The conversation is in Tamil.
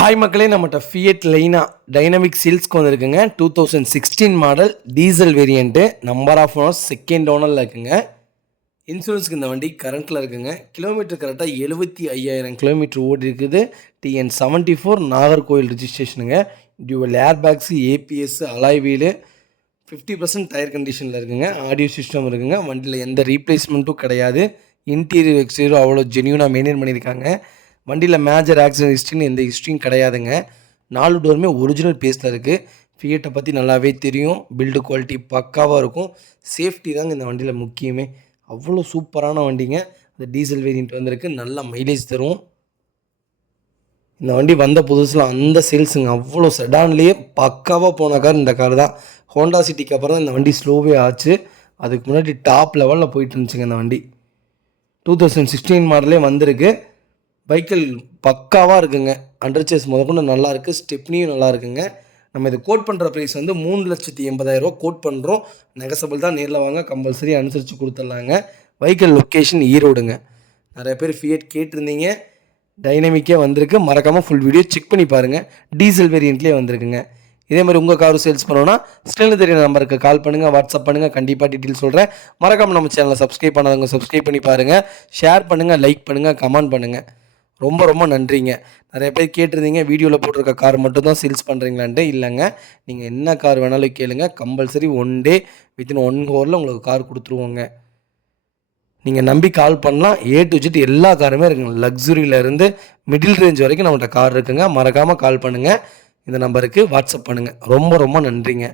ஹாய் மக்களே, நம்மகிட்ட ஃபியட் லைனா டைனமிக் சேல்ஸ்க்கு வந்திருக்குங்க. 2016 model diesel variant. Number of owners second ஓனரில் இருக்குங்க. இன்சூரன்ஸுக்கு இந்த வண்டி கரண்ட்டில் இருக்குங்க. கிலோமீட்டர் கரெக்டாக 75,000 கிலோமீட்டர் ஓடி இருக்குது. TN74 நாகர்கோவில் ரிஜிஸ்ட்ரேஷனுங்க. Dual air bags, ABS, alloy wheel, 50% tyre கண்டிஷனில் இருக்குங்க. ஆடியோ சிஸ்டம் இருக்குங்க. வண்டியில் எந்த ரீப்ளேஸ்மெண்ட்டும் கிடையாது. இன்டீரியர் எக்ஸ்டீரியர் அவ்வளோ ஜென்யூனாக மெயின்டைன் பண்ணியிருக்காங்க. வண்டியில் மேஜர் ஆக்சிடென்ட் ஹிஸ்ட்ரின்னு எந்த ஹிஸ்ட்ரியும் கிடையாதுங்க. 4 டோருமே ஒரிஜினல் பேஸில் இருக்குது. ஃபியட்டை பற்றி நல்லாவே தெரியும். பில்டு குவாலிட்டி பக்காவாக இருக்கும். சேஃப்டி தாங்க இந்த வண்டியில் முக்கியமே. அவ்வளோ சூப்பரான வண்டிங்க. அந்த டீசல் வேரியண்ட் வந்திருக்கு. நல்ல மைலேஜ் தரும். இந்த வண்டி வந்த புதுசில் அந்த சேல்ஸுங்க அவ்வளோ செடான்லேயே பக்காவாக போன கார் இந்த கார் தான். ஹோண்டா சிட்டிக்கு அப்புறம் தான் இந்த வண்டி ஸ்லோவே ஆச்சு. அதுக்கு முன்னாடி டாப் லெவலில் போயிட்டு இருந்துச்சுங்க இந்த வண்டி. 2016 மாடலே வந்திருக்கு. பைக்கிள் பக்காவாக இருக்குங்க. அண்டர்சேஸ் முதற்கொண்டு நல்லா இருக்குது. ஸ்டெப்னியும் நல்லா இருக்குங்க. நம்ம இது கோட் பண்ணுற ப்ரைஸ் வந்து 3,80,000 கோட் பண்ணுறோம். நெகசபிள் தான். நேரில் வாங்க, கம்பல்சரி அனுசரித்து கொடுத்துட்லாங்க. Vehicle location ஈரோடுங்க. நிறைய பேர் ஃபியட் கேட்டிருந்தீங்க. டைனமிக்கே வந்திருக்கு. மறக்காமல் ஃபுல் வீடியோ செக் பண்ணி பாருங்கள். டீசல் வேரியண்ட்லேயே வந்திருக்குங்க. இதே மாதிரி உங்கள் காரும் சேல்ஸ் பண்ணோன்னா ஸ்க்ரீனில் தெரியுற நம்பருக்கு கால் பண்ணுங்கள், வாட்ஸ்அப் பண்ணுங்கள். கண்டிப்பாக டீட்டெயில் சொல்கிறேன். மறக்காமல் நம்ம சேனலை சப்ஸ்கிரைப் பண்ணாதவங்க சப்ஸ்கிரைப் பண்ணி பாருங்கள். ஷேர் பண்ணுங்கள், லைக் பண்ணுங்கள், கமெண்ட் பண்ணுங்கள். ரொம்ப ரொம்ப நன்றிங்க. நிறைய பேர் கேட்டிருந்தீங்க வீடியோவில் போட்டிருக்க கார் மட்டும்தான் சேல்ஸ் பண்ணுறீங்களான்ட்டு. இல்லைங்க, நீங்கள் என்ன கார் வேணாலும் கேளுங்க. கம்பல்சரி 1 டே வித்தின் 1 ஹவரில் உங்களுக்கு கார் கொடுத்துருவோங்க. நீங்கள் நம்பி கால் பண்ணலாம். A to Z எல்லா காருமே இருக்குங்க. லக்ஸுரியிலேருந்து மிடில் ரேஞ்ச் வரைக்கும் நம்மகிட்ட கார் இருக்குங்க. மறக்காமல் கால் பண்ணுங்கள். இந்த நம்பருக்கு வாட்ஸ்அப் பண்ணுங்கள். ரொம்ப ரொம்ப நன்றிங்க.